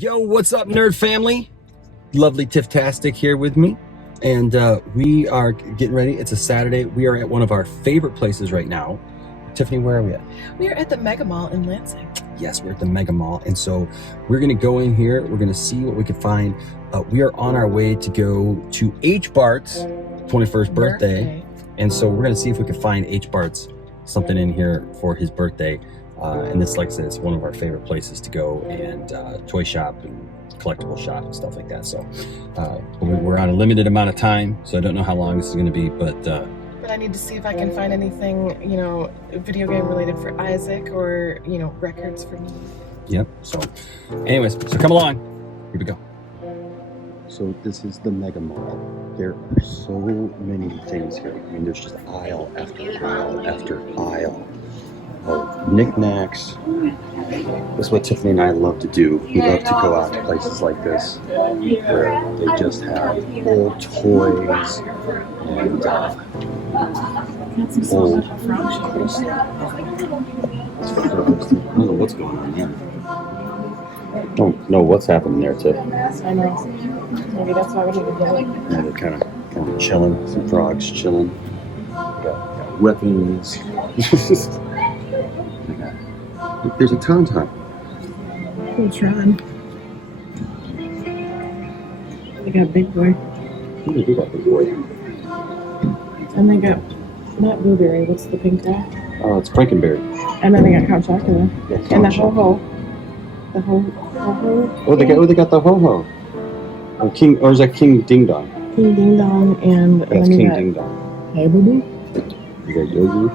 Yo, what's up, nerd family? Lovely Tiff-tastic here with me, and we are getting ready. It's a Saturday. We are at one of our favorite places right now. Tiffany, where are we at? We are at the Mega Mall in Lansing. Yes, we're at the Mega Mall, and so we're gonna go in here. We're gonna see what we can find. We are on our way to go to HBartz' 21st birthday, and so we're gonna see if we can find HBartz something in here for his birthday. And this, like I said, is one of our favorite places to go and toy shop and collectible shop and stuff like that. So we're on a limited amount of time, so I don't know how long this is going to be, but I need to see if I can find anything, you know, video game related for Isaac, or, you know, records for me. Yep. So anyways, so come along. Here we go. So this is the Mega Mall. There are so many things here. I mean, there's just aisle after aisle after aisle of knickknacks. That's what Tiffany and I love to do. We love to go out to places like this where they just have old toys and old cool stuff. I don't know what's going on here. I don't know what's happening there, Tiff. I know. Maybe that's why we need to do it. Yeah, they're kind of chilling. Some frogs chilling. Got weapons. There's a tauntaun. Cool Tron. They got Big Boy. They do got Big Boy. And they got, not Blueberry, what's the pink guy? Oh, it's Frankenberry. And then they got Count Chocula. Yeah, And the Ho-Ho. The Ho-Ho. Oh, they got the Ho-Ho. Or is that King Ding Dong? King Ding Dong and... That's and King Ding Dong. Hey, boo-boo. You got Yogi.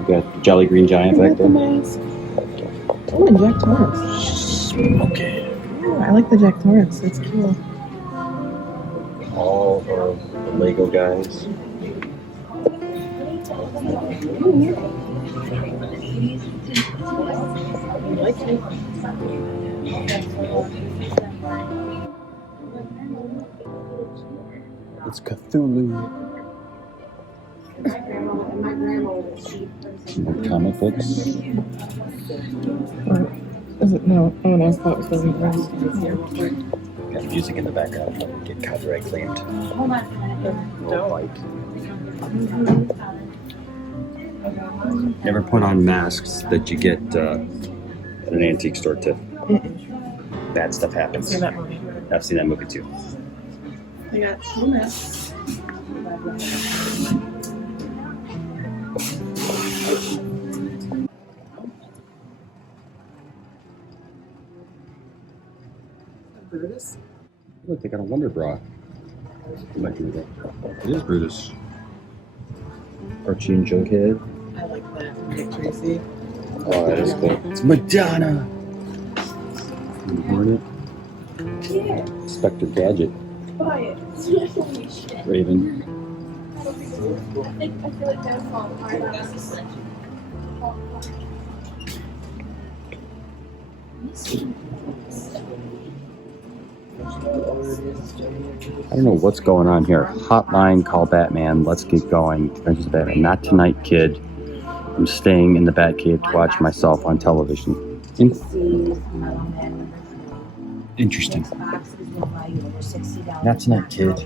You got Jolly Green Giant back there. Nice. Oh, and Jack Torrance. Okay. Ooh, I like the Jack Torrance. That's cool. All of the Lego guys. It's Cthulhu. More comic books. Or is it? No. Oh, no, I thought it was the rest. Got music in the background. Get copyright claimed. Never put on masks that you get at an antique store, Tiff. Bad stuff happens. I've seen that movie. I've seen that movie too. I got two masks. Brutus? Look, they got a Wonder Bra. It might be that. It is Brutus. Archie and Jughead. I like that. Dick Tracy. Oh, that is cool. It's Madonna. Hornet. Spectre Gadget. Raven. I feel like that's all part of this. I don't know what's going on here. Hotline, call Batman. Let's get going. Adventures of Batman. Not tonight, kid. I'm staying in the Batcave to watch myself on television. Interesting. Not tonight, kid.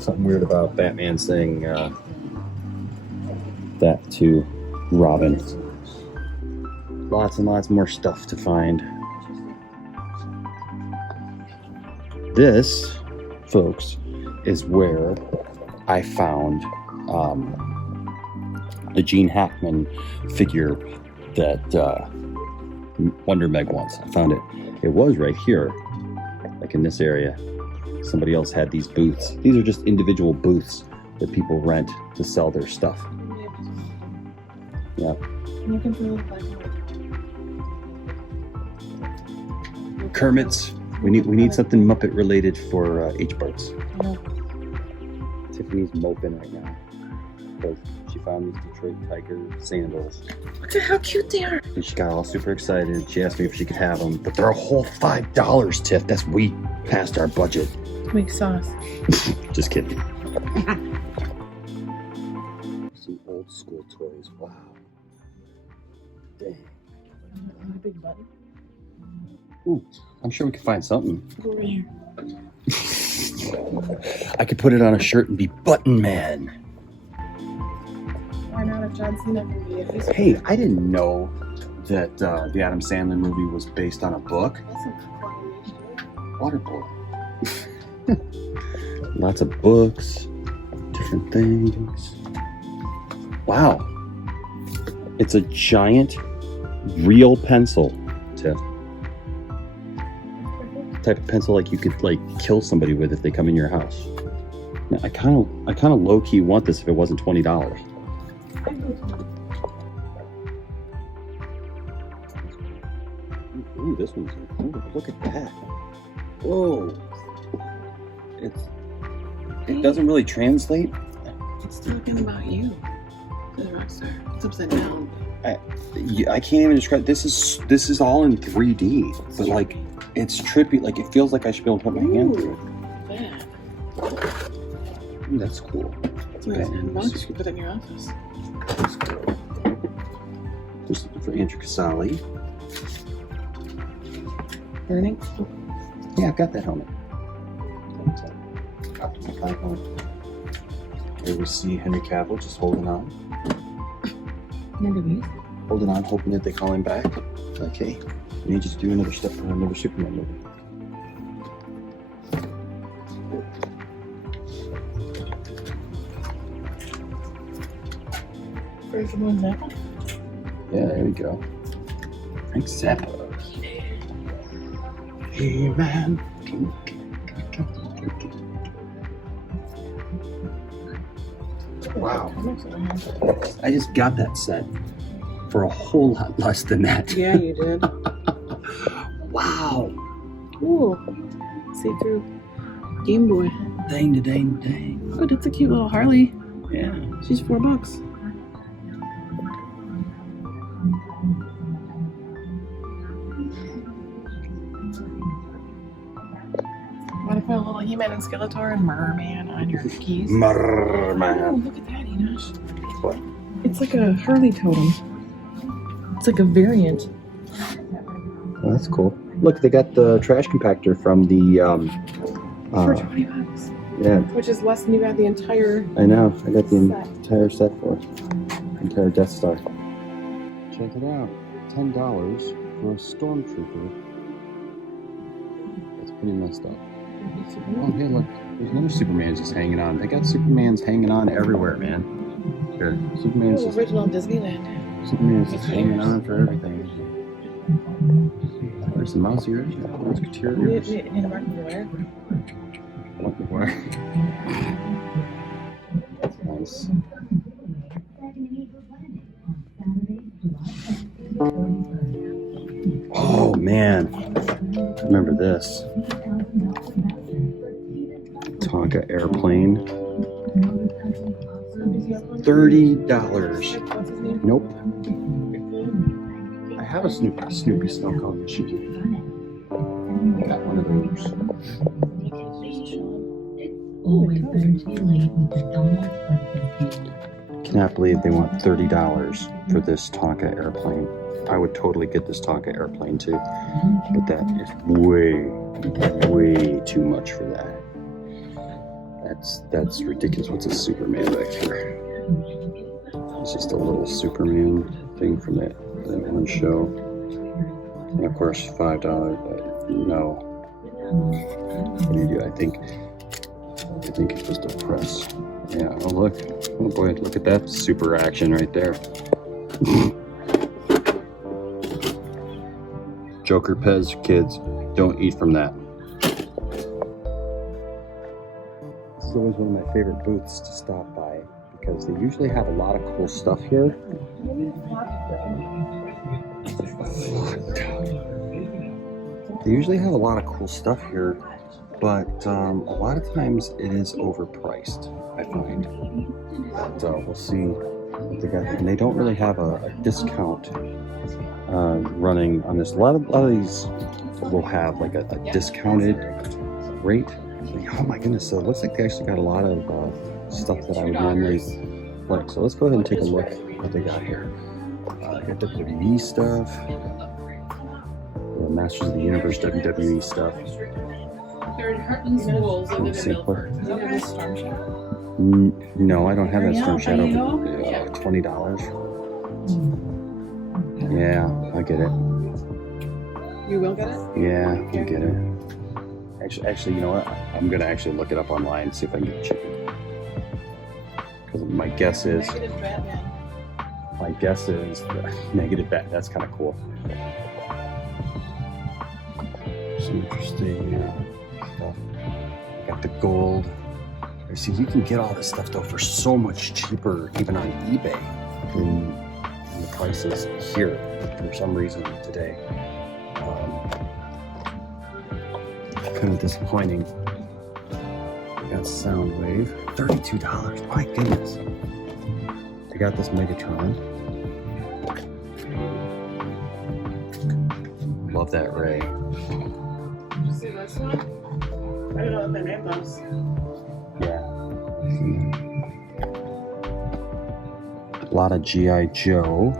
Something weird about Batman saying that to Robin. Lots and lots more stuff to find. This, folks, is where I found the Gene Hackman figure that Wonder Meg wants. I found it. It was right here, like in this area. Somebody else had these booths. These are just individual booths that people rent to sell their stuff. Yeah. Kermit's. We need something Muppet related for HBartz. Yeah. Tiffany's moping right now because she found these Detroit Tiger sandals. Look at how cute they are. And she got all super excited. She asked me if she could have them, but they're a whole $5, Tiff. That's way past our budget. Make sauce. Just kidding. Some old school toys. Wow. Dang. A big button. Ooh, I'm sure we could find something. Over here. I could put it on a shirt and be Button Man. Why not if John Cena can be at least? Hey, I didn't know that the Adam Sandler movie was based on a book. That's a quality issue. Water polo. Lots of books, different things. Wow. It's a giant real pencil, Tiff. Type of pencil like you could like kill somebody with if they come in your house. Now, I kind of low key want this if it wasn't $20. Ooh, this one's. Ooh, look at that. Whoa. It doesn't really translate. It's talking about you. The rockstar. It's upside down. I can't even describe. This is all in 3D, but like it's trippy. Like it feels like I should be able to put my hand through it. That. Ooh, that's cool. It's nice. $10 you can put in your office. That's cool. Just looking for Andrew Casale. Burning. Yeah, I've got that helmet. Optimus Prime helmet. Here we see Henry Cavill just holding on. Remember these? Holding on, hoping that they call him back. Like, hey, we need you to do another Superman movie. Frank Zappa? Yeah, there we go. Frank Zappa. Hey, man. Wow. I just got that set for a whole lot less than that. Yeah, you did. Wow. Ooh. See through Game Boy. Dang, dang, dang. Oh, that's a cute little Harley. Yeah. She's $4. Want to put a little He-Man and Skeletor and Merman on your keys? Oh, Merman. look at that, Enosh. What? It's like a Harley totem. It's like a variant. Oh, that's cool. Look, they got the trash compactor from the For $20. yeah, Which is less than you got the entire I know. I got the set. entire set for it. Entire Death Star. Check it out. $10 for a stormtrooper. That's pretty messed up. Oh, hey, look. There's another Superman just hanging on. They got Supermans hanging on everywhere, man. Here, Superman's Oh, just, original Disneyland. Superman's just hanging on for everything. Where's the mouse here? Where's Couturiers? Need a mark where? Where? That's nice. Oh man, remember this? Tonka airplane. $30. What's his name? Nope. I have a Snoopy snow cone machine. I got one of those. Cannot believe they want $30 for this Tonka airplane. I would totally get this Tonka airplane too, but that is way too much for that. That's ridiculous. What's a Superman back here? It's just a little Superman thing from that one show. And of course, $5. No. What do you do? I think it's just a press. Yeah. Oh look. Oh boy. Look at that super action right there. Joker Pez, kids, don't eat from that. This is always one of my favorite booths to stop by because they usually have a lot of cool stuff here. They usually have a lot of cool stuff here, but a lot of times it is overpriced, I find. But we'll see what they got. And they don't really have a discount running on this. A lot of these will have like a discounted rate. Oh my goodness, so it looks like they actually got a lot of stuff that I would normally like. So let's go ahead and take a look at what they got here. They got WWE stuff. The Masters of the Universe WWE stuff. They're in Heartland's Wolves. They live in St. Clair. Milford. Do you have a Storm Shadow? No, I don't have that Storm Shadow. Yeah. $20. Yeah, I get it. You will get it? Yeah, I get it. Actually, you know what? I'm gonna actually look it up online and see if I can get chicken. Because my guess is Negative Batman. negative bet. That's kind of cool. Some interesting stuff. Got the gold. See, you can get all this stuff though for so much cheaper, even on eBay, than the prices here for some reason today. Kind of disappointing. Got Soundwave, $32. My goodness. I got this Megatron. Love that Ray. Did you see this one? I don't know what the name was. Yeah. A lot of G.I. Joe,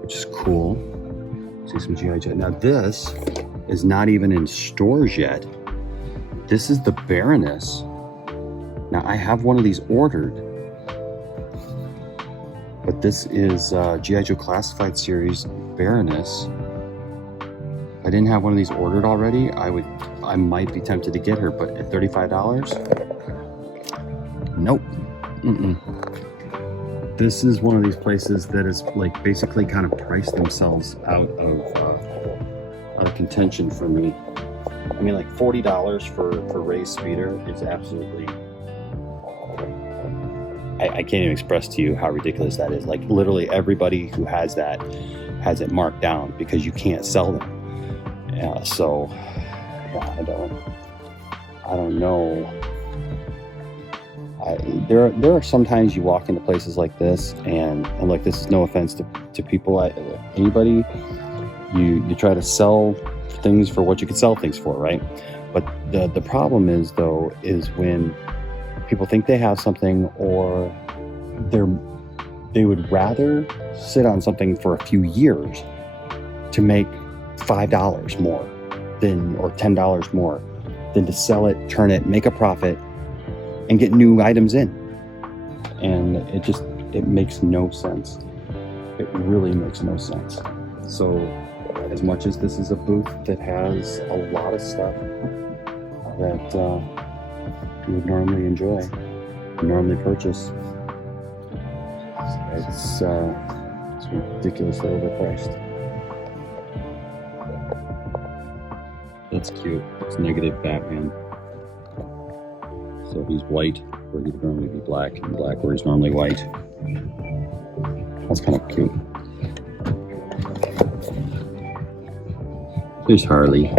which is cool. See some G.I. Joe. Now this is not even in stores yet. This is the Baroness. Now I have one of these ordered, but this is G.I. Joe Classified Series Baroness. If I didn't have one of these ordered already, I might be tempted to get her, but at $35, nope. This is one of these places that is like basically kind of priced themselves out of contention for me. I mean, like $40 for Ray's speeder is absolutely. I can't even express to you how ridiculous that is. Like literally everybody who has that has it marked down because you can't sell them. Yeah, so yeah, I don't know. There are sometimes you walk into places like this, and like, this is no offense to people. Anybody, you try to sell things for what you could sell things for, right? But the problem is though, is when people think they have something, or they would rather sit on something for a few years to make $5 more or $10 more than to sell it, turn it, make a profit, and get new items in. And it makes no sense. It really makes no sense. So as much as this is a booth that has a lot of stuff that you would normally enjoy, normally purchase, it's ridiculously overpriced. That's cute. It's negative Batman. So he's white where he'd normally be black, and black where he's normally white. That's kind of cute. There's Harley.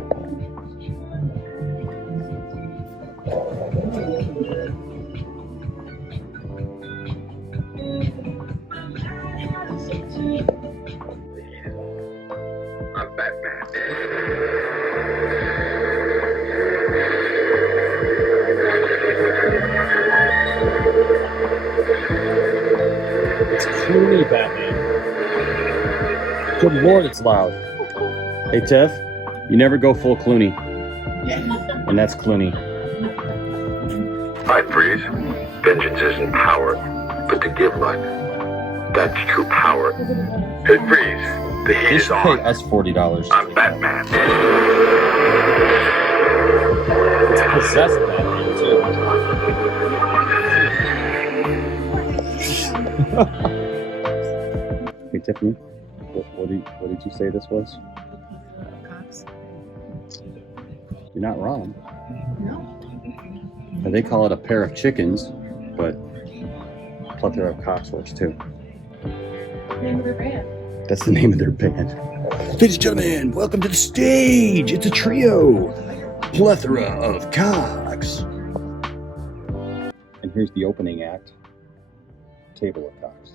I'm Batman. It's Clooney Batman. Good lord, it's loud. Hey Tiff, you never go full Clooney. Yeah. And that's Clooney. Fight Freeze. Vengeance isn't power, but to give life. That's true power. Hey Freeze, the heat They is should pay on. us $40. I'm Batman. It's possessed Batman too. Hey Tiffany, what did you say this was? Cops? You're not wrong. No. They call it a pair of chickens, but plethora of cocks works too. Name of their band. That's the name of their band. Ladies and gentlemen, welcome to the stage. It's a trio. Plethora of cocks. And here's the opening act. Table of cocks.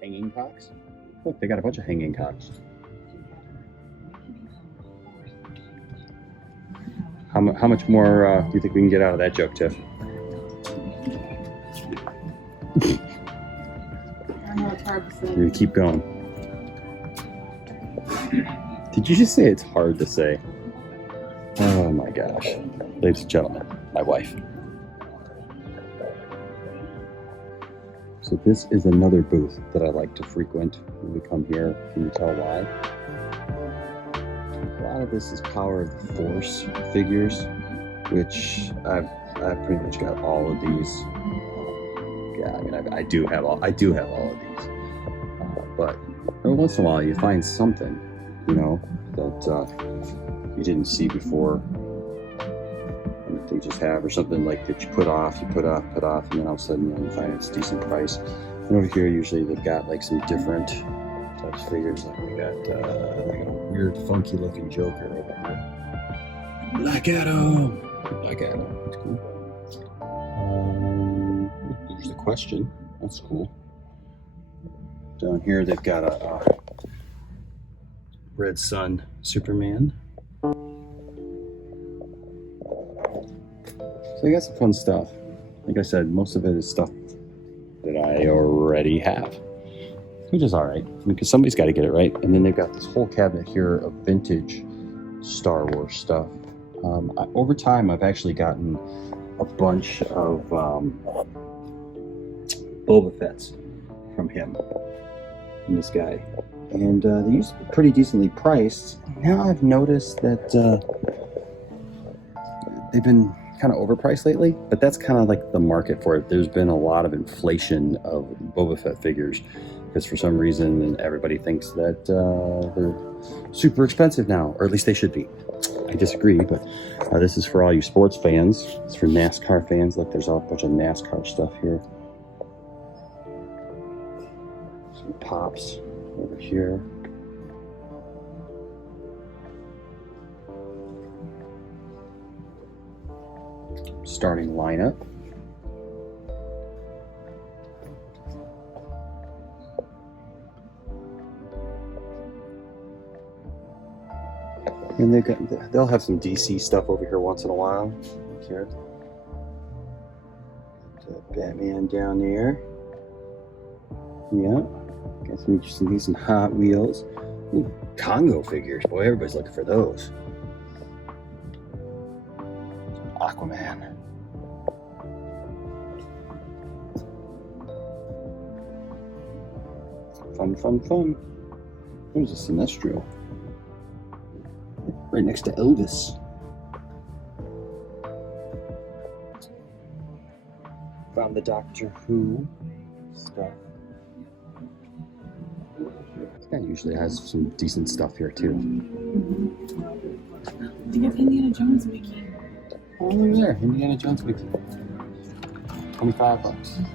Hanging cocks? Look, they got a bunch of hanging cocks. How much more do you think we can get out of that joke, Tiff? I know it's hard to say. We're gonna keep going. Did you just say it's hard to say? Oh my gosh. Ladies and gentlemen, my wife. So this is another booth that I like to frequent when we come here. Can you tell why? A lot of this is Power of the Force figures, which I've pretty much got all of these. Yeah, I mean, I do have all of these. But every once in a while, you find something, you know, that you didn't see before. And they just have, or something like that you put off, and then all of a sudden you find it's a decent price. And over here, usually they've got like some different types of figures. Like we got a weird, funky looking Joker over here. Black Adam. That's cool. There's the Question. That's cool. Down here, they've got a Red Sun Superman. So they got some fun stuff. Like I said, most of it is stuff that I already have, which is all right, because somebody's got to get it right. And then they've got this whole cabinet here of vintage Star Wars stuff. Over time, I've actually gotten a bunch of Boba Fett's from him, from this guy. And they used to be pretty decently priced. Now I've noticed that they've been kind of overpriced lately, but that's kind of like the market for it. There's been a lot of inflation of Boba Fett figures because for some reason everybody thinks that they're super expensive now, or at least they should be. I disagree, but this is for all you sports fans. It's for NASCAR fans. Look, there's a bunch of NASCAR stuff here. Some Pops over here. Starting lineup. And they'll have some DC stuff over here once in a while. Here. Batman down there. Yeah. Got some decent Hot Wheels. Ooh, Congo figures. Boy, everybody's looking for those. Aquaman. Fun. There's a Sinestro. Right next to Elvis. Found the Doctor Who stuff. This guy usually has some decent stuff here too. They have Indiana Jones Mickey. Oh, look there, Indiana Jones Mickey. $25.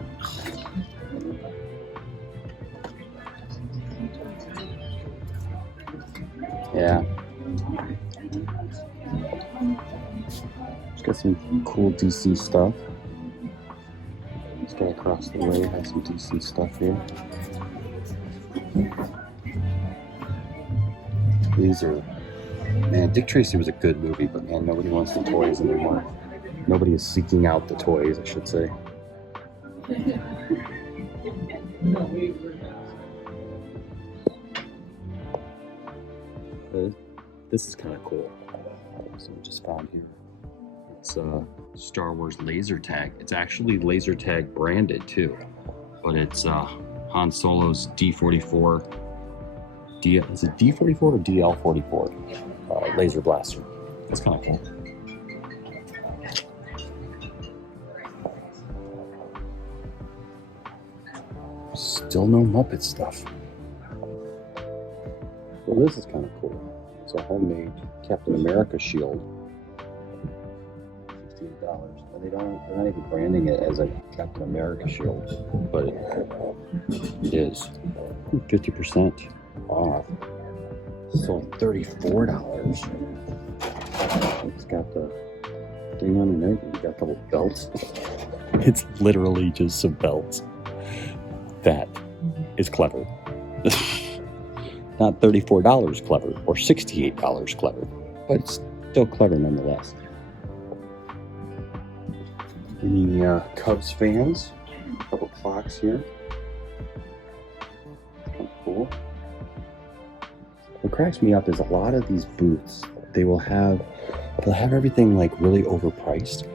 Yeah. It's got some cool DC stuff. This guy across the way has some decent stuff here. These are, man, Dick Tracy was a good movie, but man, nobody wants the toys anymore. Nobody is seeking out the toys, I should say. This is kind of cool. So I just found here. It's Star Wars laser tag. It's actually laser tag branded too, but it's Han Solo's D44. Is it D44 or DL44 laser blaster? That's kind of cool. Still no Muppet stuff. Well, this is kind of cool. It's a homemade Captain America shield. $16. And they're not even branding it as a Captain America shield, but it is. 50% off. It's only $34. It's got the thing on it. It's got a couple belts. It's literally just some belts. That is clever. Not $34 clever or $68 clever, but it's still clever nonetheless. Any Cubs fans? A couple clocks here. Kind of cool. what cracks me up is a lot of these booths, they'll have everything like really overpriced,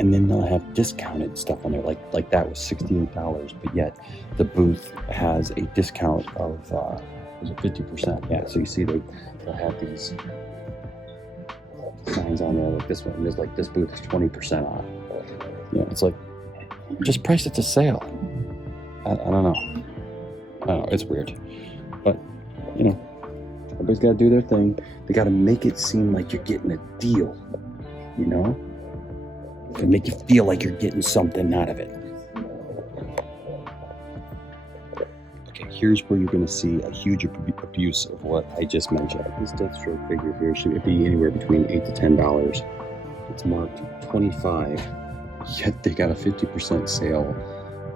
and then they'll have discounted stuff on there. Like that was $68, but yet the booth has a discount of was it 50%? Yeah. So you see they'll have these signs on there like this one is like this booth is 20% off. You know, it's like just price it to sale. I don't know. It's weird, but you know, everybody's got to do their thing. They got to make it seem like you're getting a deal. You know, to make you feel like you're getting something out of it. Okay, here's where you're going to see a huge abuse of what I just mentioned. This Deathstroke figure here should be anywhere between $8 to $10. It's marked 25, yet they got a 50% sale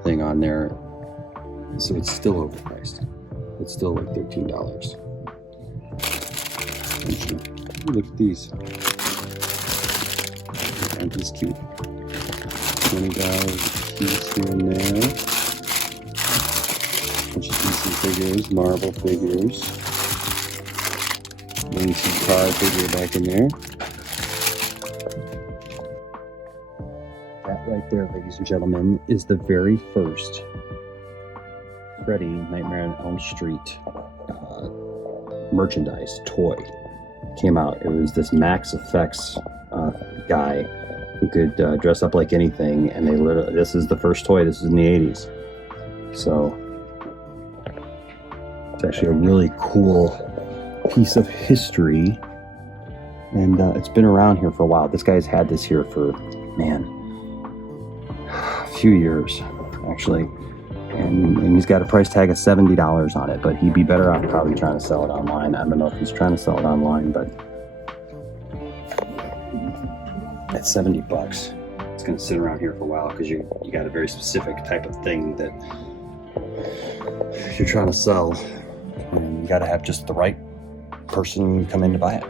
thing on there, so it's still overpriced. It's still like $13. Look at these. Aren't these cute? $20 piece here and there. Bunch of decent figures, marble figures. Lindsay car figure back in there. That right there, ladies and gentlemen, is the very first Freddy Nightmare on Elm Street merchandise toy came out. It was this Max Effects guy who could dress up like anything, and this is the first toy. This is in the 80s, so it's actually a really cool piece of history, and it's been around here for a while. This guy's had this here for a few years actually, and he's got a price tag of $70 on it, but he'd be better off probably trying to sell it online. I don't know if he's trying to sell it online, but at $70, it's going to sit around here for a while because you got a very specific type of thing that you're trying to sell, and you got to have just the right person come in to buy it.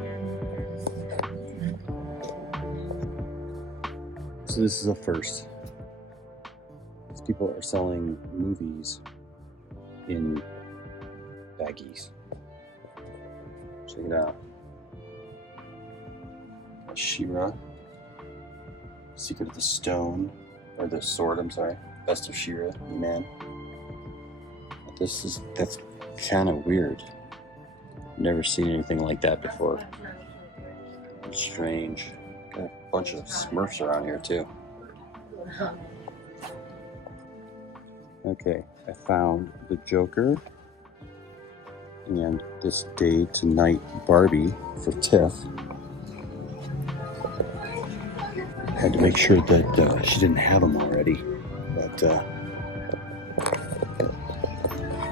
So this is a first. These people are selling movies in baggies. Check it out. She-Ra. Secret of the Stone, or the Sword, I'm sorry. Best of She-Ra, man. That's kind of weird. Never seen anything like that before. It's strange. Got a bunch of Smurfs around here too. Okay, I found the Joker and this Day to Night Barbie for Tiff. Had to make sure that she didn't have them already, but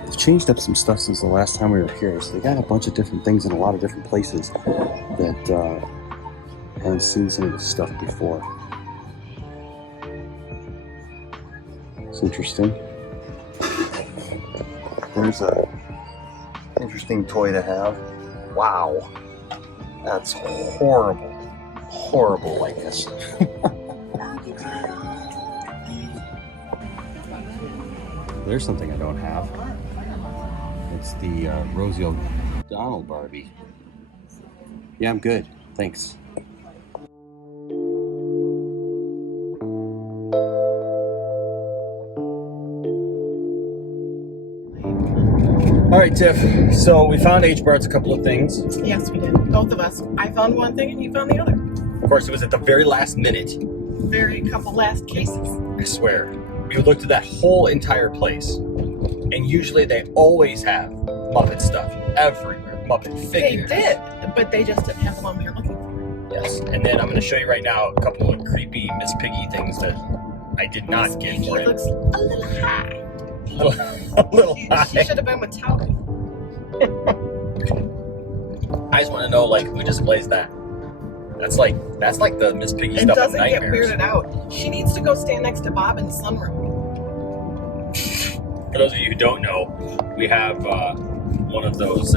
they've changed up some stuff since the last time we were here. So they got a bunch of different things in a lot of different places that I haven't seen some of this stuff before. It's interesting. There's a interesting toy to have. Wow, that's horrible. Horrible likeness. There's something I don't have. It's the Rosie O'Donnell Barbie. Yeah, I'm good. Thanks. All right, Tiff. So we found HBartz a couple of things. Yes, we did. Both of us. I found one thing and you found the other. Of course, it was at the very last minute. Very couple last cases. I swear. We looked at that whole entire place, and usually they always have Muppet stuff everywhere. Muppet figures. They did, but they just didn't have the one we were looking for. Yes, and then I'm going to show you right now a couple of creepy Miss Piggy things that I did not get for She it. looks a little high. A little high. She should have been with Tally. I just want to know, like, who displays that. That's like the Miss Piggy It stuff in doesn't get Nightmares. weirded out. She needs to go stand next to Bob in the sunroom. For those of you who don't know, we have one of those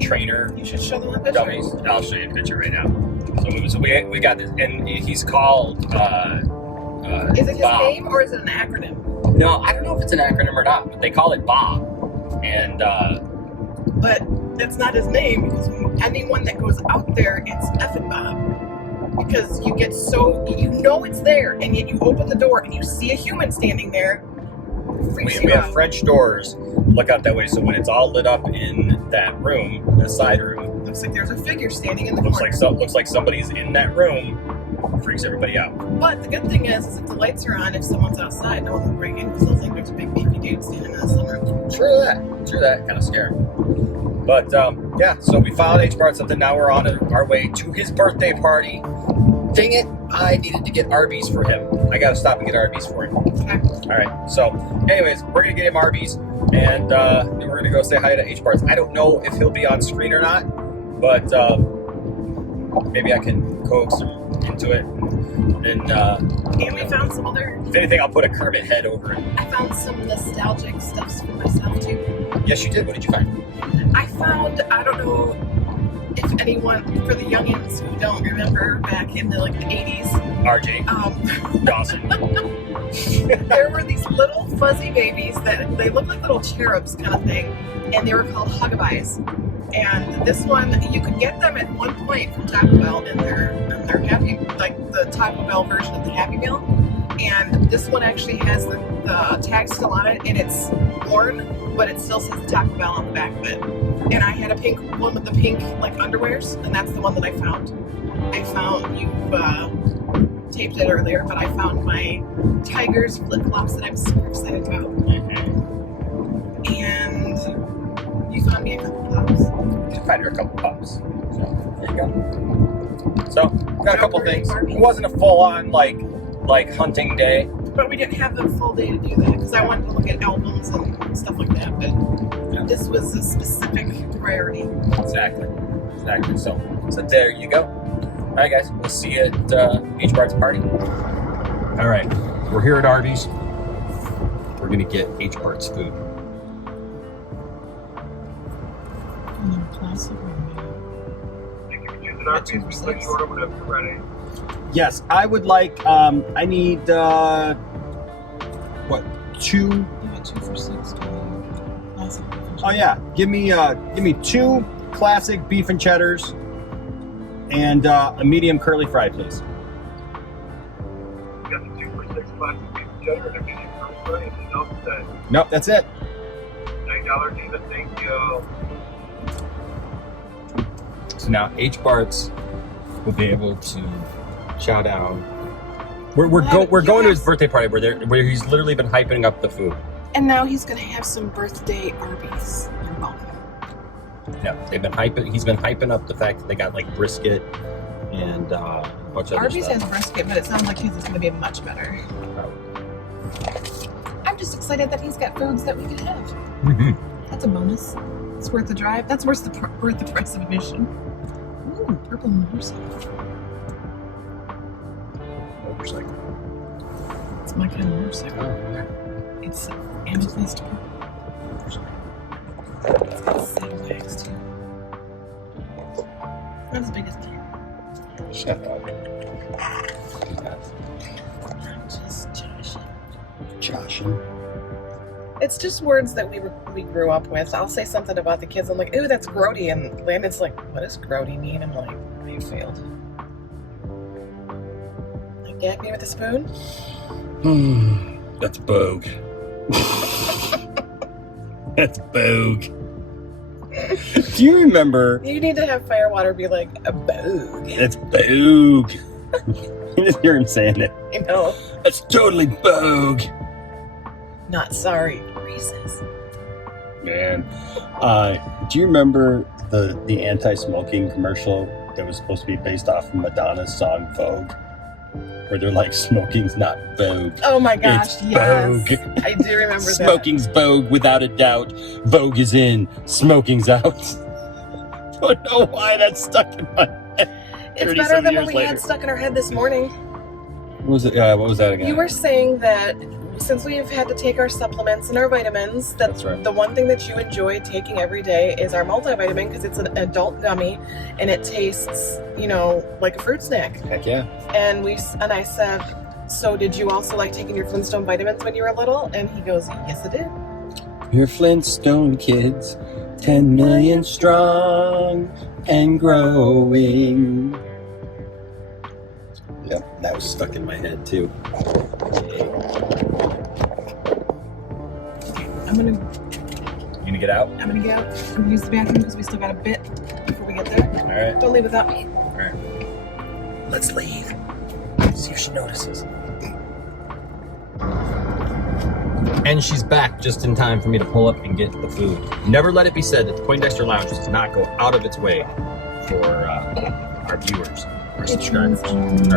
trainer You should show them a picture. dummies. I'll show you a picture right now. So we got this, and he's called Is it his Bob. name or is it an acronym? No, I don't know if it's an acronym or not, but they call it Bob. And But that's not his name, because anyone that goes out there, it's effing Bob. Because you get so, you know it's there, and yet you open the door and you see a human standing there. We have French doors. Look out that way, so when it's all lit up in that room, the side room, looks like there's a figure standing in the corner. Looks like somebody's in that room. Freaks everybody out. But the good thing is if the lights are on, if someone's outside, no one will break in, because they'll think there's a big beefy dude standing in the sunroom. True that. Kind of scary. But yeah, so we found HBartz something. Now we're on our way to his birthday party. Dang it, I needed to get Arby's for him. I gotta stop and get Arby's for him. Okay. Alright, so anyways, we're gonna get him Arby's, and then we're gonna go say hi to HBartz. I don't know if he'll be on screen or not, but maybe I can coax him into it. And we found some other... If anything, I'll put a Kermit head over it. I found some nostalgic stuffs for myself too. Yes, you did. What did you find? I found, I don't know if anyone, for the youngins who don't remember back in the 80s. RJ. Dawson. There were these little fuzzy babies that they looked like little cherubs kind of thing, and they were called ARBY'S. And this one, you could get them at one point from Taco Bell in their Happy, like the Taco Bell version of the Happy Meal. And this one actually has the tag still on it, and it's worn, but it still says Taco Bell on the back of it. And I had a pink one with the pink underwears, and that's the one that I found. You taped it earlier, but I found my Tigers flip-flops that I'm super excited about. And you found me a couple pops. I found her a couple pops. So there you go. So we got a couple things. It wasn't a full-on like hunting day. But we didn't have the full day to do that because I wanted to look at albums and stuff like that. But this was a specific priority. Exactly. So there you go. All right, guys. We'll see you at HBartz party. All right. We're here at Arby's. We're gonna get HBartz food. Yes, I would like. I need. What? 2? You got 2 for $6. Oh yeah. Give me 2 classic beef and cheddars, and a medium curly fry, please. You got the 2 for $6 classic beef and cheddar and a medium curly fry. Anything else today? Nope, that's it. $9 even. Thank you. So now HBartz will be able to chow down. We're going to his birthday party where he's literally been hyping up the food. And now he's gonna have some birthday Arby's. You're welcome. Yeah, he's been hyping up the fact that they got brisket and a bunch of Arby's other has brisket, but it sounds like his is gonna be much better. I'm just excited that he's got foods that we can have. Mm-hmm. That's a bonus. It's worth the drive. That's worth the price of admission. Ooh, purple motorcycle. It's my kind of motorcycle. Oh. It's amethyst purple. It's got saddlebags too. Not as big as mine. Shut up. I'm just Joshing. It's just words that we grew up with. I'll say something about the kids. I'm like, ooh, that's grody. And Landon's like, what does grody mean? I'm like, you failed. Like, gag me with a spoon? That's bogue. That's bogue. Do you remember? You need to have Firewater be like, a bogue. That's bogue. You just hear him saying it. I know. That's totally bogue. Not sorry. Reese's. Man. Do you remember the anti-smoking commercial that was supposed to be based off of Madonna's song Vogue? Where they're like, smoking's not vogue. Oh my gosh, it's yes. Vogue. I do remember that. Smoking's vogue without a doubt. Vogue is in, smoking's out. I don't know why that's stuck in my head. It's better than what we had stuck in our head this morning. What was it? What was that again? You were saying that since we've had to take our supplements and our vitamins, that's right. The one thing that you enjoy taking every day is our multivitamin because it's an adult gummy and it tastes, like a fruit snack. Heck yeah. And I said, so did you also like taking your Flintstone vitamins when you were little? And he goes, yes, I did. Your Flintstone kids 10 million strong and growing. Yep, that was stuck in my head too. You gonna get out? I'm gonna get out. I'm gonna use the bathroom because we still got a bit before we get there. All right. Don't leave without me. All right. Let's leave. See if she notices. And she's back just in time for me to pull up and get the food. Never let it be said that the Poindexter Lounge does not go out of its way for our viewers, our subscribers, our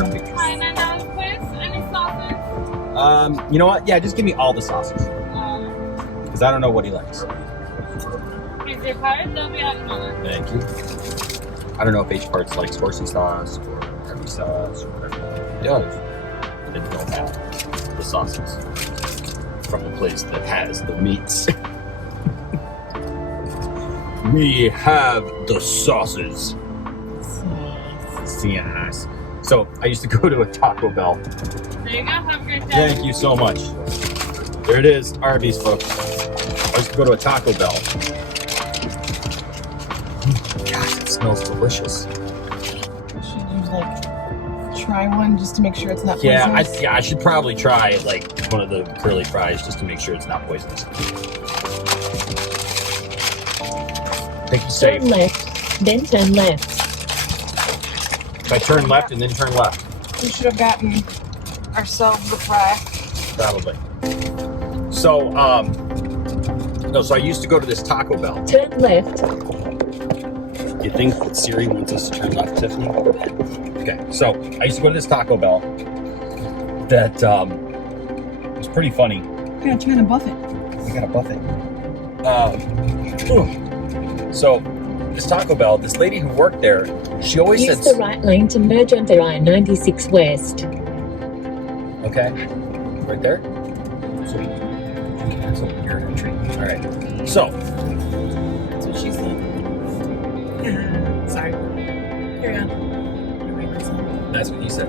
patrons. $9 please. Any sauces? You know what? Yeah, just give me all the sauces. Because I don't know what he likes. Is your card? They'll be out in a moment. Thank you. I don't know if HBartz likes horsey sauce or ARBY'S sauce or whatever he does. But they don't have the sauces from the place that has the meats. We have the sauces. Yes. So I used to go to a Taco Bell. There you go. Have a great day. Thank you so much. There it is, Arby's, folks. I used to go to a Taco Bell. Gosh, it smells delicious. Should you like try one just to make sure it's not Yeah, poisonous? I should probably try like one of the curly fries just to make sure it's not poisonous. I think you say Turn left, then turn left. if I turn left and then turn left, We should have gotten ourselves the fry. probably. So, no, so I used to go to this Taco Bell. Turn left. You think that Siri wants us to turn left, Tiffany? Okay, so I used to go to this Taco Bell that was pretty funny. I'm gonna try to buff it. I got a buffet. So this Taco Bell, this lady who worked there, she always Use said, the right lane to merge onto I-96 West. okay, right there. Sweet. That's your entry. All right. So That's what she said. Sorry. Carry on. that's what you said.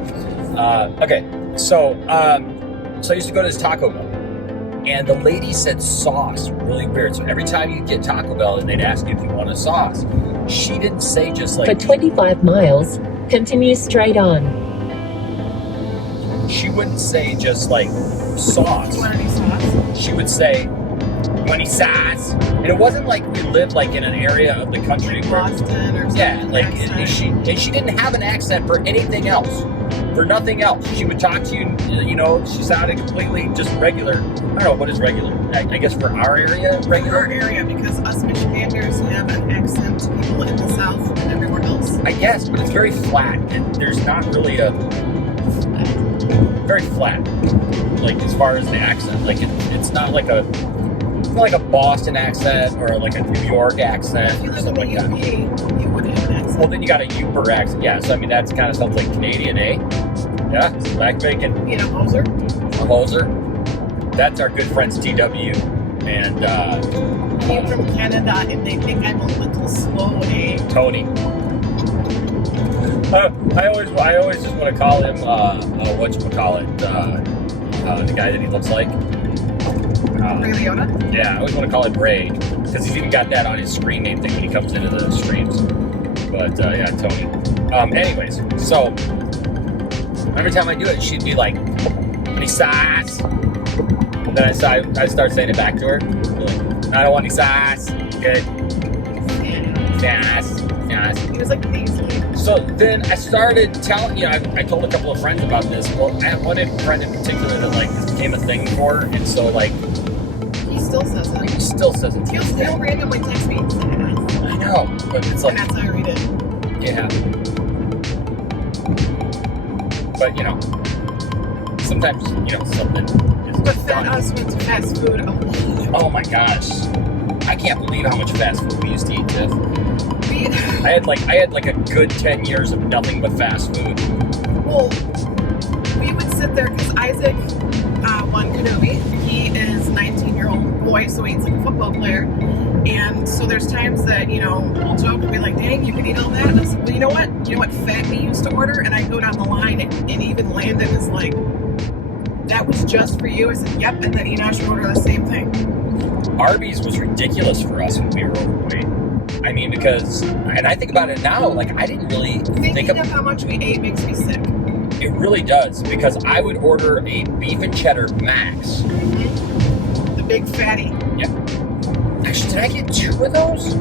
Okay. So so I used to go to this Taco Bell, and the lady said sauce. Really weird. So every time you get Taco Bell, and they'd ask you if you want a sauce, she didn't say just For like. 25 miles, continue straight on. She wouldn't say just like sauce. Do you want any sauce? She would say, "You want any sauce?" And it wasn't like we lived like in an area of the country where, Boston or something. yeah, like accent. she didn't have an accent for anything else, for nothing else. She would talk to you, you know, she sounded completely just regular. I don't know what is regular. I guess for our area, For regular. our area, because us Michiganders have an accent to people in the South and everywhere else. I guess, but it's very flat, and there's not really a very flat, like as far as the accent. Like it's not like a Boston accent or like a New York accent If you or live in something the like that. UP, you would have an accent. Well, then you got a Uber accent. Yeah, so I mean that's kind of sounds like Canadian, eh? Yeah, black bacon, You know, Hoser? a hoser. That's our good friends TW and Came from Canada and they think I'm a little slow, eh? Tony. I always just want to call him whatchamacallit, the guy that he looks like. Ray Liotta? Yeah, I always want to call him Ray because he's even got that on his screen name thing when he comes into the streams. But yeah, Tony. Anyways, so every time I do it, she'd be like, "Any sauce?" Then I start saying it back to her. Like, "I don't want any sauce." Good. Sauce. He was like nasally. So then I started telling, you know, I told a couple of friends about this. Well, I have one friend in particular that like this became a thing for her, and so like He still says it. he still says it. He'll randomly text me and say it. I know, but it's like, And that's how I read it. yeah. But you know, sometimes you know something is But just then done. us went to fast food a lot. Oh my gosh, I can't believe how much fast food we used to eat, Tiff. I had like a good 10 years of nothing but fast food. Well, we would sit there because Isaac won Kenobi. He is a 19-year-old boy, so he's like a football player. And so there's times that, you know, we'll joke and be like, dang, you can eat all that. And I said, well, you know what? You know what fat we used to order? And I go down the line and even Landon is like, that was just for you? I said, yep. And then Enosh would order the same thing. Arby's was ridiculous for us when we were overweight. I mean, because, and I think about it now, like, I didn't really think Thinking of how much we ate makes me sick. it really does, because I would order a beef and cheddar max. The big fatty. Yeah. Actually, did I get 2 of those?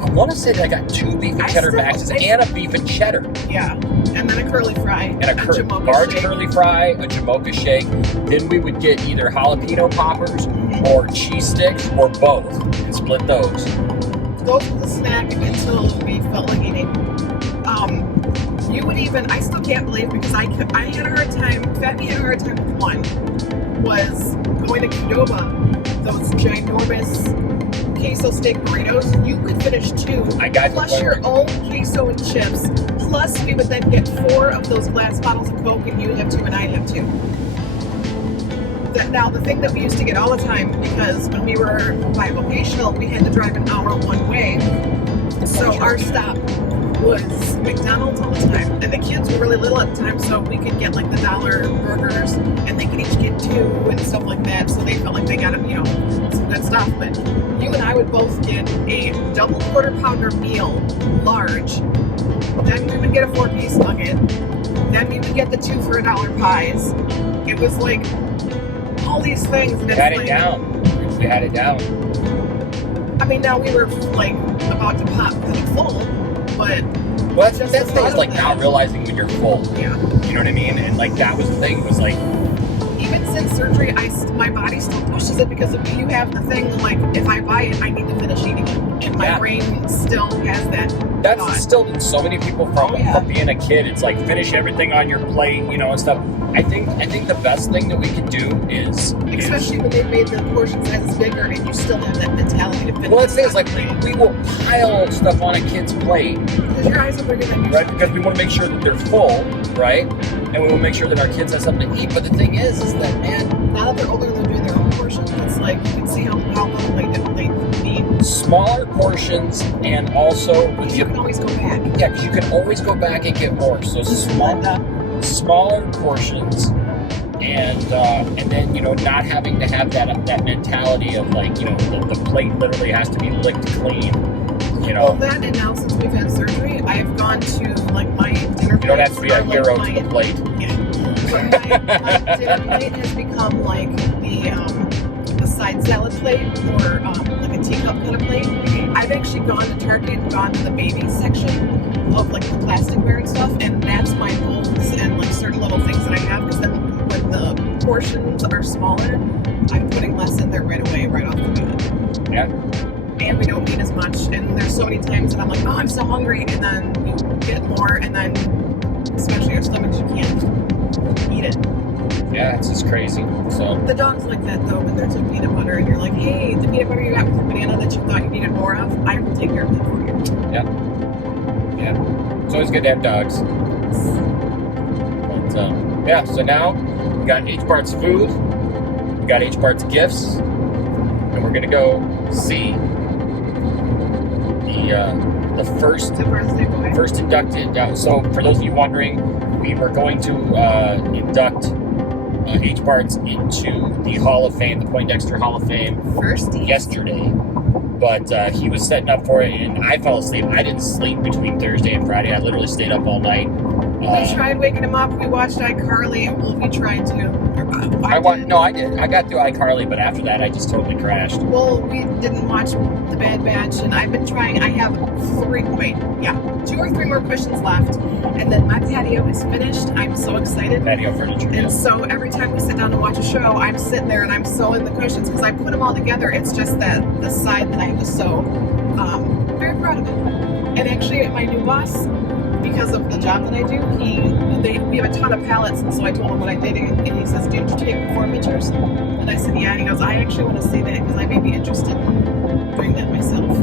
I want to say that I got 2 beef and cheddar maxes and a beef and cheddar. Yeah. And then a curly fry. And a Jamocha large shake. curly fry, a Jamocha shake. Then we would get either jalapeno poppers or cheese sticks or both and split those. Those were the snack until we felt like eating. You would even, I still can't believe, because I had a hard time, Fatty had a hard time with one, was going to Qdoba, those ginormous queso steak burritos. You could finish 2, I got plus your own queso and chips, plus we would then get 4 of those glass bottles of Coke, and you would have 2 and I'd have 2. Now, the thing that we used to get all the time, because when we were bivocational, we had to drive an hour one way, so our stop was McDonald's all the time. And the kids were really little at the time, so we could get like the $1 burgers, and they could each get 2 and stuff like that, so they felt like they got, you know, some good stuff. But you and I would both get a double quarter pounder meal, large. Then we would get a 4-piece nugget. Then we would get the 2 for $1 pies. It was like all these things. And We it's had it like, down. We had it down. I mean, now we were like about to pop kind of full, but Well, that's the thing, is like now realizing when you're full. yeah. You know what I mean? And like that was the thing, was like, Even since surgery, my body still pushes it, because if you have the thing, like, if I buy it, I need to finish eating it. And my Yeah. brain still has that that's thought. instilled in so many people from being a kid. It's like, finish everything on your plate, you know, and stuff. I think the best thing that we can do is Especially when they made the portion sizes bigger and you still have that mentality to finish. well, the thing is, like, we will pile stuff on a kid's plate, Because your eyes are bigger than yours. right? Because we want to make sure that they're full, right? And we want to make sure that our kids have something to eat. But the thing is that, man, Now that they're older and they're doing their own portions, it's like, you can see how little they need. smaller portions, and also with You can always go back. yeah, because you can always go back and get more. So smaller portions, and then, you know, not having to have that mentality of, like, you know, the plate literally has to be licked clean. You Well, know, that, and now since we've had surgery, I've gone to, like, my dinner you don't have to be a plates are, hero like, to the plate. Yeah. But my dinner plate has become like the side salad plate, or like a teacup kind of plate. I've actually gone to Target and gone to the baby section of like the plasticware and stuff, and that's my bowls and like certain little things that I have, because then when the portions are smaller, I'm putting less in there right away, right off the bat. Yeah. And we don't need as much, and there's so many times that I'm like, oh, I'm so hungry, and then you get more, and then especially your stomachs, you can't eat it. Yeah, it's just crazy. So The dogs like that though, when there's like peanut butter and you're like, hey, the peanut butter you got with the banana that you thought you needed more of, I will take care of that for you. yeah, it's always good to have dogs. But yeah, so now we got HBartz food, we got HBartz gifts, and we're gonna go see the first The birthday boy. first inducted. So for those of you wondering, we were going to induct HBartz into the Hall of Fame, the Poindexter Hall of Fame, First yesterday. But he was setting up for it, and I fell asleep. I didn't sleep between Thursday and Friday. I literally stayed up all night. We tried waking him up. We watched iCarly. Well, we tried to. I did. I got through iCarly, but after that, I just totally crashed. Well, we didn't watch The Bad Batch, and I've been trying. I have 2 or 3 more questions left, and then my patio is finished. I'm so excited. Patio furniture. And so every time we sit down to watch a show, I'm sitting there and I'm sewing the cushions, because I put them all together. It's just that the side that I have to sew. Very proud of it. And actually, my new boss, because of the job that I do, we have a ton of pallets, and so I told him what I did, and he says, "Did you take 4 pictures?" And I said, "Yeah." And he goes, "I actually want to see that, because I may be interested in doing that myself."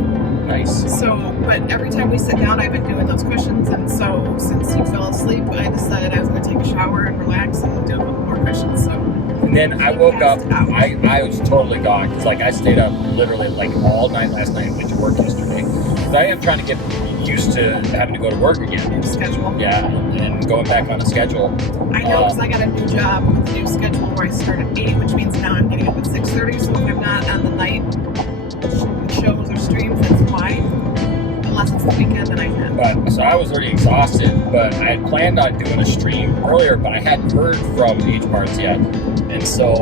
Nice. So, but every time we sit down, I've been doing those cushions, and so since he fell asleep, I decided I was going to take a shower and relax and do a couple more cushions. So. And then I woke up, I was totally gone, because like I stayed up literally like all night last night and went to work yesterday. But I am trying to get used to having to go to work again. Schedule. Yeah, and going back on a schedule. I know, because I got a new job with a new schedule where I start at 8, which means now I'm getting up at 6:30. So if I'm not on the night streams, that's why. Unless it's the weekend, then I can. But so I was already exhausted, but I had planned on doing a stream earlier, but I hadn't heard from HBartz yet, and so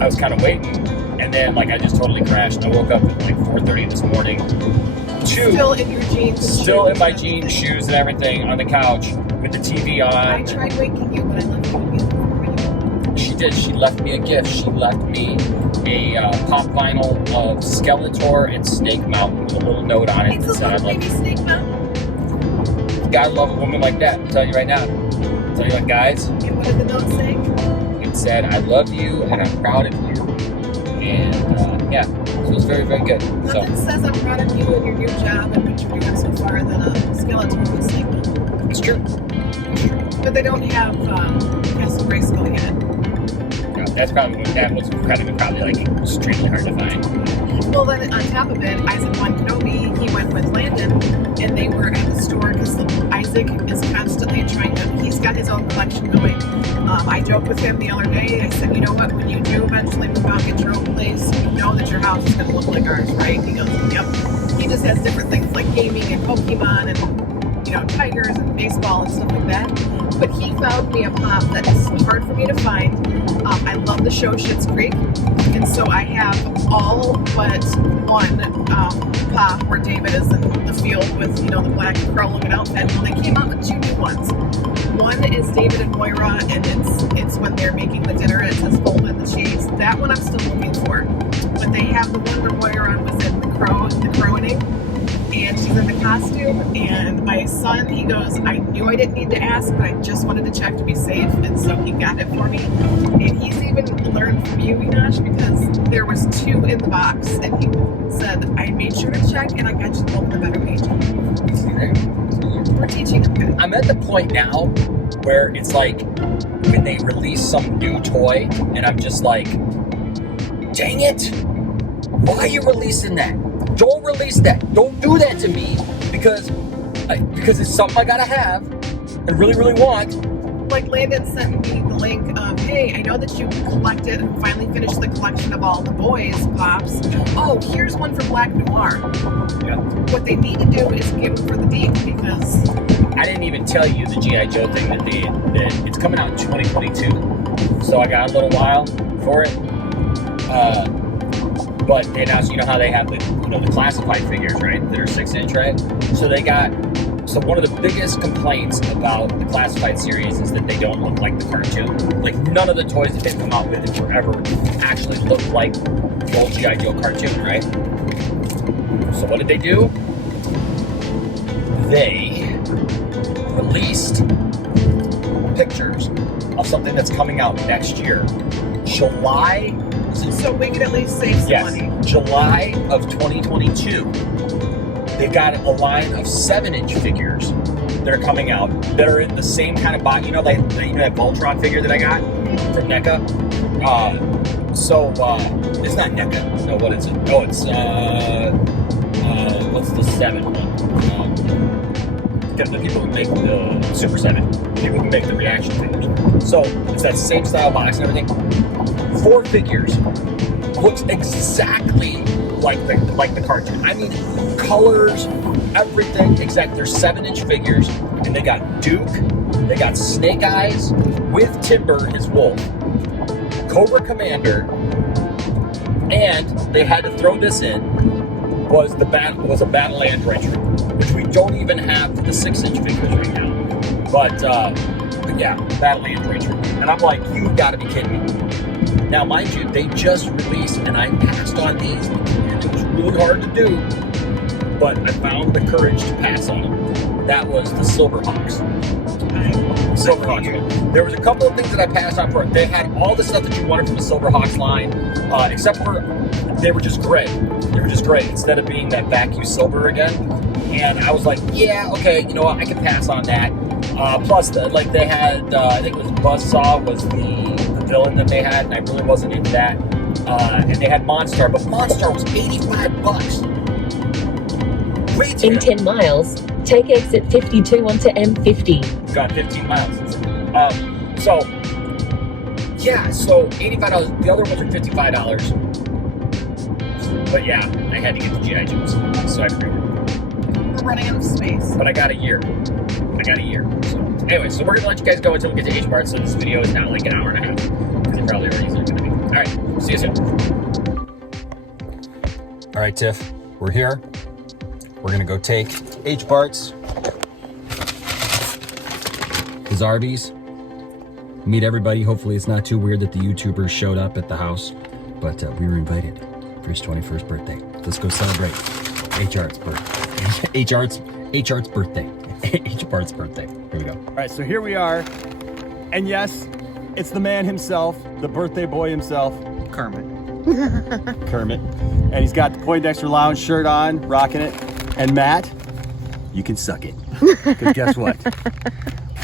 I was kind of waiting, and then like I just totally crashed. And I woke up at like 4:30 this morning. Still in your jeans. Still in my jeans, shoes, and everything on the couch with the TV on. I tried waking you, but I left you a gift for you. She did. She left me a gift. She left me a pop vinyl of Skeletor and Snake Mountain with a little note on it. It's a little baby Snake Mountain. You gotta love a woman like that. I'll tell you right now. I'll tell you what, guys. And what did the note say? It said, "I love you and I'm proud of you." And yeah, so it was very, very good. Nothing says I'm proud of you and your new job and what you're doing so far than a Skeletor with Snake Mountain. It's true. It's true. But they don't have Castle Grayskull yet. No, that's probably probably like extremely hard to find. Well, then on top of it, Isaac One Kenobi, he went with Landon, and they were at the store because Isaac is constantly trying to. He's got his own collection going. I joked with him the other day. I said, you know what? When you do eventually move out, get your own place, you know that your house is going to look like ours, right? He goes, yep. He just has different things like gaming and Pokemon and tigers and baseball and stuff like that. But he found me a pop that is hard for me to find. I love the show Schitt's Creek, and so I have all but one pop where David is in the field with the black crow-looking outfit. Well, they came out with two new ones. One is David and Moira, and it's when they're making the dinner. It says "Fold in the cheese." That one I'm still looking for. But they have the one where Moira was in the crowing. And she's in the costume, and my son, he goes, I knew I didn't need to ask, but I just wanted to check to be safe, and so he got it for me. And he's even learned from you, Enosh, because there was two in the box, and he said, I made sure to check, and I got you both the better page. We're teaching him good. I'm at the point now where it's like when they release some new toy, and I'm just like, dang it, why are you releasing that? Don't release that. Don't do that to me because it's something I gotta have and really, really want. Like Landon sent me the link of, hey, I know that you collected and finally finished the collection of all the boys' pops. Oh, here's one for Black Noir. Yeah. What they need to do is give them for the deep because I didn't even tell you the G.I. Joe thing that it's coming out in 2022. So I got a little while for it. But they announced, how they have the classified figures, right? That are 6-inch, right? So one of the biggest complaints about the classified series is that they don't look like the cartoon. Like none of the toys that they've come out with forever actually look like the old G.I. Joe cartoon, right? So what did they do? They released pictures of something that's coming out next year. July. So we can at least save some money. July of 2022. They've got a line of 7-inch figures that are coming out that are in the same kind of body. That Voltron figure that I got from NECA. It's not NECA. No, what is it? Oh, it's what's the 7 one? The people who make the Super 7, people who make the reaction figures. So it's that same style box and everything. 4 figures, looks exactly like the cartoon. I mean, colors, everything, except they're 7-inch figures, and they got Duke, they got Snake Eyes with Timber, his wolf, Cobra Commander, and they had to throw this in was a battle android troop, which we don't even have for the 6-inch figures right now. But yeah, battle android troop, and I'm like, you've got to be kidding me. Now, mind you, they just released, and I passed on these, and it was really hard to do, but I found the courage to pass on them. That was the Silverhawks. There was a couple of things that I passed on for it. They had all the stuff that you wanted from the Silverhawks line, except for they were just gray. They were just gray instead of being that vacuum silver again. And I was like, yeah, okay, you know what, I can pass on that. Plus, they had, I think it was Buzzsaw was the villain that they had, and I really wasn't into that. And they had Monstar, but Monstar was $85. Way too In 10 miles, take exit 52 onto M50. Got 15 miles. So $85. The other ones are $55. But yeah, I had to get the G.I. Joes, so I pre-ordered. We're running out of space. But I got a year. So anyway, so we're gonna let you guys go until we get to HBartz. So this video is now like an hour and a half because it probably already is gonna be. All right, see you soon. All right, Tiff, we're here. We're gonna go take HBartz, his ARBY'S, meet everybody. Hopefully it's not too weird that the YouTubers showed up at the house, but we were invited for his 21st birthday. Let's go celebrate HBartz's birthday. HBartz's birthday. HBartz's birthday. Here we go. All right, so here we are. And yes, it's the man himself, the birthday boy himself, Kermit. Kermit. And he's got the Poindexter Lounge shirt on, rocking it. And Matt, you can suck it. Because guess what?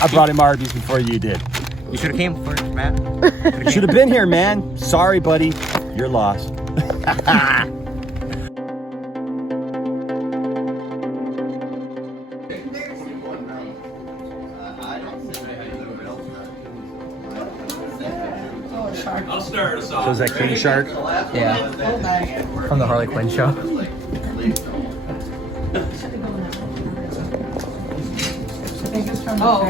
I brought him ARBY'S before you did. You should have came first, Matt. You should have been here, man. Sorry, buddy. You're lost. I'll start us off. So is that King Shark? Yeah. From the Harley Quinn show. Oh.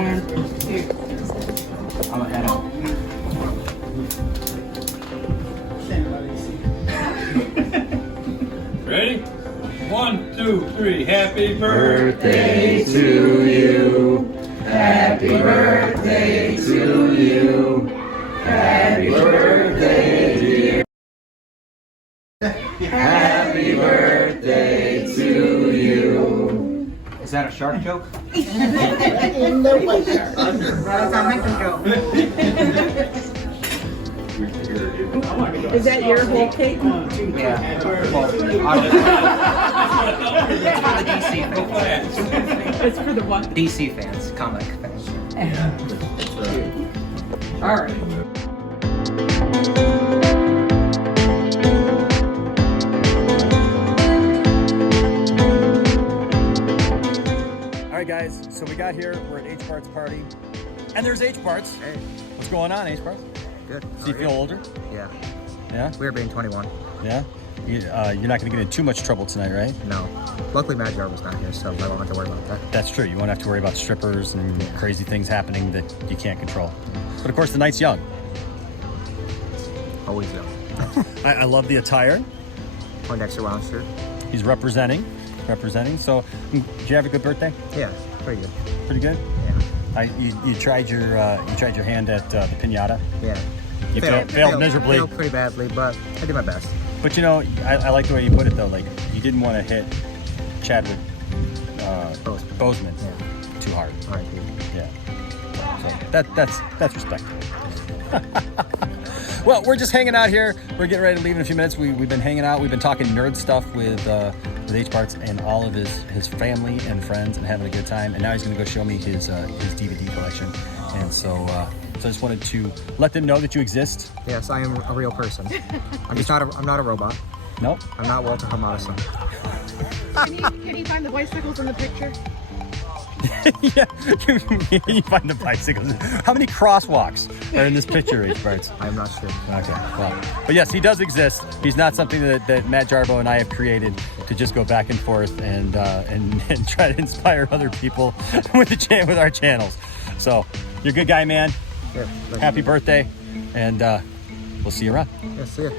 I'm ahead of Ready? 1, 2, 3. Happy birthday. Birthday to you. Happy birthday to you. Happy birthday, dear. Happy birthday to you. Is that a shark joke? Is that your whole cake? Yeah. It's for the what? DC fans, comic fans. All right. All right, guys, so we got here. We're at HBartz party. And there's HBartz. Hey, What's going on, HBartz? good. Do you feel older? Yeah. Yeah? We're being 21. Yeah? You're not going to get in too much trouble tonight, right? No. Luckily, Matt JARBO's not here, so I won't have to worry about that. That's true. You won't have to worry about strippers and crazy things happening that you can't control. But of course, the night's young. Always though. I love the attire. Poindexter Lounge shirt. He's representing. So, did you have a good birthday? Yeah, pretty good. Pretty good. Yeah. You tried your hand at the piñata. Yeah. You failed miserably. Failed pretty badly, but I did my best. But you know, I like the way you put it though. Like you didn't want to hit Chadwick Boseman too hard. All right, dude. Yeah. So that's respectable. Well, we're just hanging out here. We're getting ready to leave in a few minutes. We've been hanging out. We've been talking nerd stuff with HBartz and all of his family and friends and having a good time. And now he's going to go show me his DVD collection. And so I just wanted to let them know that you exist. Yes, I am a real person. I'm not a robot. Nope. I'm not Walter Hamada. Can you find the bicycles in the picture? Yeah, you find the bicycles. How many crosswalks are in this picture, HBartz? I'm not sure. Okay, well, but yes, he does exist. He's not something that Matt JARBO and I have created to just go back and forth and try to inspire other people with our channels. So, you're a good guy, man. Sure. Happy birthday, and we'll see you around. Yeah, see ya.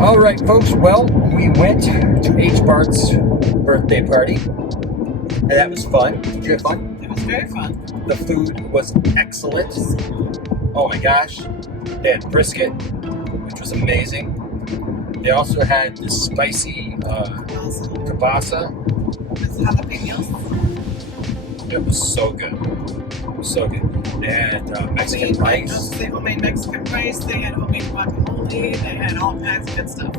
All right, folks. Well, we went to HBartz's birthday party, and that was fun. Did you have fun? It was very fun. The food was excellent. Oh my gosh. They had brisket, which was amazing. They also had this spicy kielbasa. With jalapenos. It was so good. So good. They had Mexican rice. They homemade Mexican rice. They had homemade guacamole. They had all kinds of good stuff.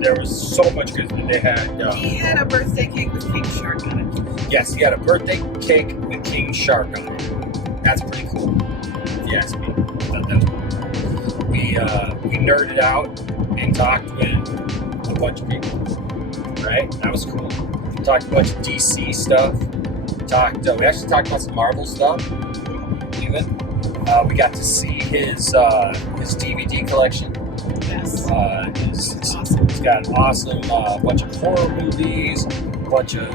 There was so much good. They had. He had a birthday cake with King Shark on it. Yes, he had a birthday cake with King Shark on it. That's pretty cool. If you ask me. That was cool. We nerded out and talked with a bunch of people. Right? That was cool. We talked a bunch of DC stuff. We actually talked about some Marvel stuff. Even. We got to see his DVD collection. Yes. He's got an awesome bunch of horror movies, a bunch of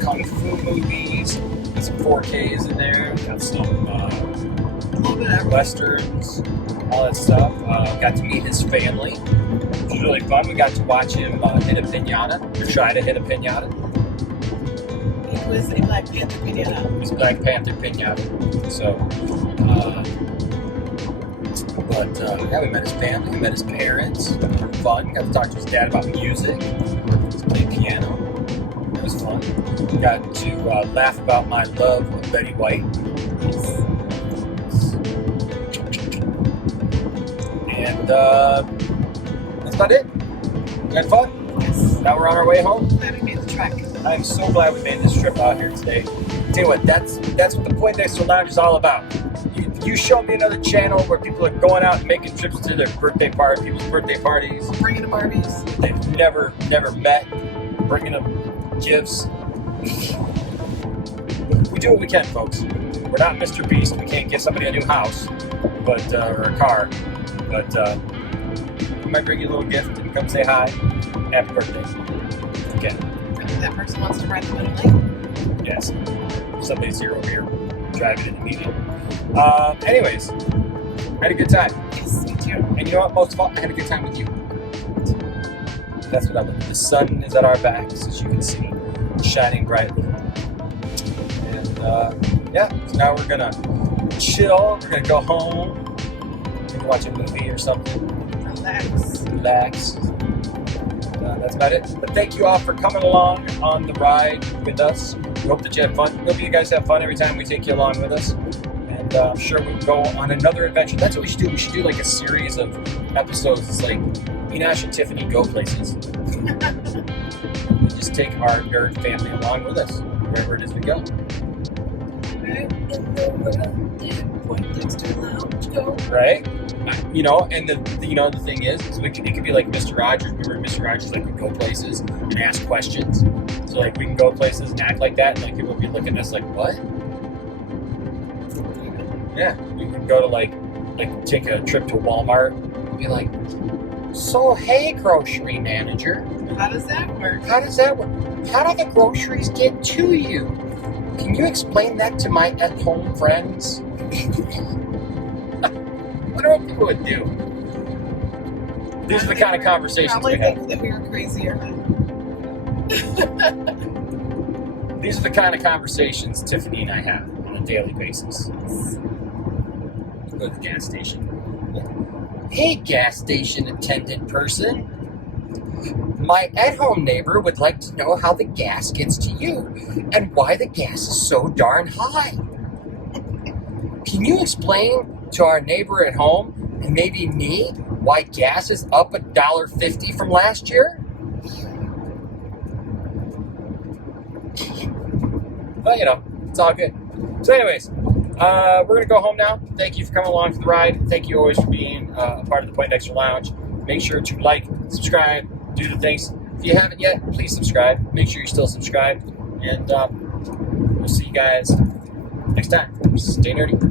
kung fu movies, some 4Ks in there. Got some westerns, all that stuff. Got to meet his family, which was really fun. We got to watch him hit a piñata, or try to hit a piñata. It was a Black Panther piñata. It was Black Panther piñata. So, yeah, we met his family, we met his parents. Fun. Got to talk to his dad about music. He played piano. It was fun. Got to laugh about my love of Betty White. And that's about it. We had fun. Yes. Now we're on our way home. Glad we made the trek. I'm so glad we made this trip out here today. Tell you what, that's what the Poindexter Lounge is all about. You show me another channel where people are going out and making trips to their birthday party, people's birthday parties. Bringing the Barbies. They've never met, bringing them gifts. We do what we can, folks. We're not Mr. Beast. We can't give somebody a new house, or a car. But we might bring you a little gift and come say hi. Happy birthday. Okay. If that person wants to ride the middle lane. Yes. Somebody's here over here driving in the median. Anyways, I had a good time. Yes, me too. And you know what? Most of all, I had a good time with you. That's what I love. The sun is at our backs, as you can see, shining brightly. And yeah, so now we're gonna chill. We're gonna go home. Maybe watch a movie or something. Relax. That's about it. But thank you all for coming along on the ride with us. We hope that you had fun. We hope you guys have fun every time we take you along with us. And I'm sure we'll go on another adventure. That's what we should do. We should do like a series of episodes. It's like Enosh and Tiffany go places. We just take our nerd family along with us wherever it is we go. Right? You know, and the thing is it could be like Mr. Rogers. Remember Mr. Rogers, like, we go places and ask questions. So like we can go places and act like that, and like people will be looking at us like, what? Yeah, we can go to like take a trip to Walmart and be like, so hey, grocery manager. How does that work? How does that work? How do the groceries get to you? Can you explain that to my at-home friends? I wonder what people would do. These are the kind of conversations we have. Probably think that we were crazy or not. These are the kind of conversations Tiffany and I have on a daily basis. Go to the gas station. Hey, gas station attendant person. My at-home neighbor would like to know how the gas gets to you and why the gas is so darn high. Can you explain to our neighbor at home and maybe me why gas is up $1.50 from last year? Well, you know, it's all good. So anyways, we're going to go home now. Thank you for coming along for the ride. Thank you always for being a part of the Poindexter Lounge. Make sure to like, subscribe, do the things. If you haven't yet, please subscribe. Make sure you're still subscribed. And we'll see you guys next time. Stay nerdy.